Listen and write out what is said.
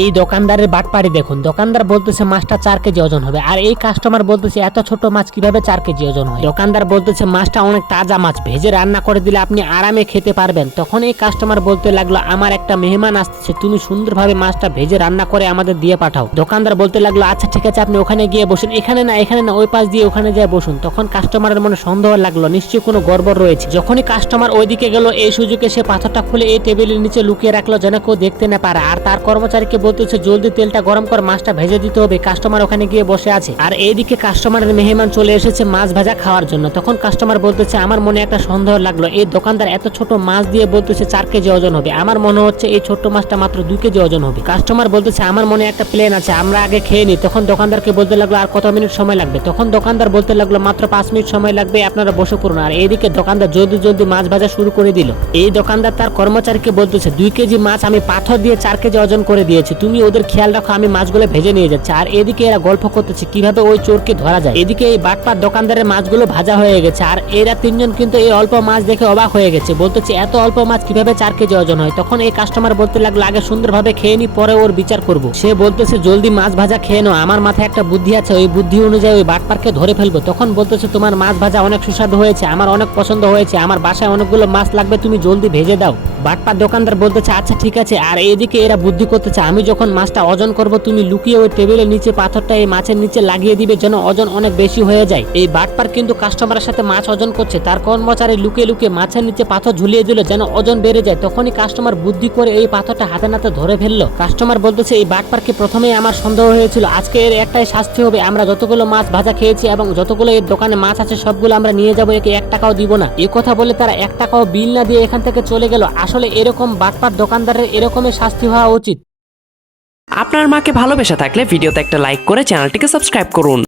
এই দোকানদারের বাটপাড়ি দেখুন, দোকানদার বলতেছে মাছটা 4 কেজি ওজন হবে, আর এই কাস্টমার বলতেছে এত ছোট মাছ কিভাবে 4 কেজি ওজন হয়। দোকানদার বলতেছে মাছটা অনেক তাজা মাছ, ভেজে রান্না করে দিলে আপনি আরামে খেতে পারবেন। তখন এই কাস্টমার বলতে লাগলো আমার একটা মেহমান আসছে, তুমি সুন্দরভাবে মাছটা ভেজে রান্না করে আমাদের দিয়ে পাঠাও। দোকানদার বলতে লাগলো আচ্ছা ঠিক আছে, আপনি ওখানে গিয়ে বসুন, এখানে না ওই পাশ দিয়ে ওখানে গিয়ে বসুন। তখন কাস্টমারের মনে সন্দেহ লাগলো, নিশ্চয়ই কোনো গড়বড় রয়েছে। যখনই কাস্টমার ওইদিকে গেল, এই সুযোগে সে পাথরটা খুলে এই টেবিলের নিচে লুকিয়ে রাখলো যেন কেউ দেখতে না পারে। আর তার কর্মচারীকে বলতেছে জলদি তেলটা গরম করে মাছটা ভেজে দিতে হবে। কাস্টমার ওখানে গিয়ে বসে আছে, আর এইদিকে কাস্টমারের মেহমান চলে এসেছে মাছ ভাজা খাওয়ার জন্য। তখন কাস্টমার বলতেছে আমার মনে একটা সন্দেহ লাগলো, এই দোকানদার এত ছোট মাছ দিয়ে বলতেছে 4 কেজি ওজন হবে, আমার মনে হচ্ছে এই ছোট্ট মাছটা মাত্র 2 কেজি ওজন হবে। কাস্টমার বলতেছে আমার মনে একটা প্ল্যান আছে, আমরা আগে খেয়ে নিই। তখন দোকানদারকে বলতে লাগলো আর কত মিনিট সময় লাগবে। তখন দোকানদার বলতে লাগলো মাত্র 5 মিনিট সময় লাগবে, আপনারা বসে পড়ুন। আর এইদিকে দোকানদার জলদি জলদি মাছ ভাজা শুরু করে দিল। এই দোকানদার তার কর্মচারীকে বলতেছে 2 কেজি মাছ আমি পাথর দিয়ে 4 কেজি ওজন করে দিয়েছি, তুমি ওদের খেয়াল রাখো, আমি মাছগুলো ভেজে নিয়ে যাচ্ছি। আর এদিকে এরা গল্প করতেছে কিভাবে ওই চোরকে ধরা যায়। এদিকে এই বাটপার দোকানদারের মাছগুলো ভাজা হয়ে গেছে, আর এরা তিনজন কিন্তু এই অল্প মাছ দেখে অবাক হয়ে গেছে, বলতেছে এত অল্প মাছ কিভাবে 4 কেজি ওজন হয়। তখন এই কাস্টমার বলতে লাগলো আগে সুন্দরভাবে খেয়ে নি, পরে ওর বিচার করব। সে বলতেছে জলদি মাছ ভাজা খেয়ে নাও, আমার মাথায় একটা বুদ্ধি আছে, ওই বুদ্ধি অনুযায়ী ওই বাটপারকে ধরে ফেলবো। তখন বলতেছে তোমার মাছ ভাজা অনেক সুস্বাদু হয়েছে, আমার অনেক পছন্দ হয়েছে, আমার বাসায় অনেকগুলো মাছ লাগবে, তুমি জলদি ভেজে দাও। বাটপার দোকানদার বলতেছে আচ্ছা ঠিক আছে। আর এইদিকে এরা বুদ্ধি করতেছে আমি যখন মাছটা ওজন করব তুমি লুকিয়ে ওই টেবিলের নিচে পাথরটা এই মাছের নিচে লাগিয়ে দিবে যেন ওজন অনেক বেশি হয়ে যায়। এই বাটপার কিন্তু কাস্টমারের সাথে মাছ ওজন করছে, তার কর্মচারী লুকিয়ে লুকিয়ে মাছের নিচে পাথর ঝুলিয়ে দিল যেন ওজন বেড়ে যায়। তখনই কাস্টমার বুদ্ধি করে এই পাথরটা হাতে নাতে ধরে ফেললো। কাস্টমার বলতেছে এই বাটপারকে প্রথমেই আমার সন্দেহ হয়েছিল, আজকে এর একটাই শাস্তি হবে, আমরা যতগুলো মাছ ভাজা খেয়েছি এবং যতগুলো এর দোকানে মাছ আছে সবগুলো আমরা নিয়ে যাবো, একে 1 টাকাও দিব না। এই কথা বলে তারা 1 টাকাও বিল না দিয়ে এখান থেকে চলে গেল। আসলে এরকম বাটপার দোকানদারের এরকমই শাস্তি হওয়া উচিত। আপনার মাকে ভালোবেসে থাকলে ভিডিওতে একটা লাইক করে চ্যানেলটিকে সাবস্ক্রাইব করুন।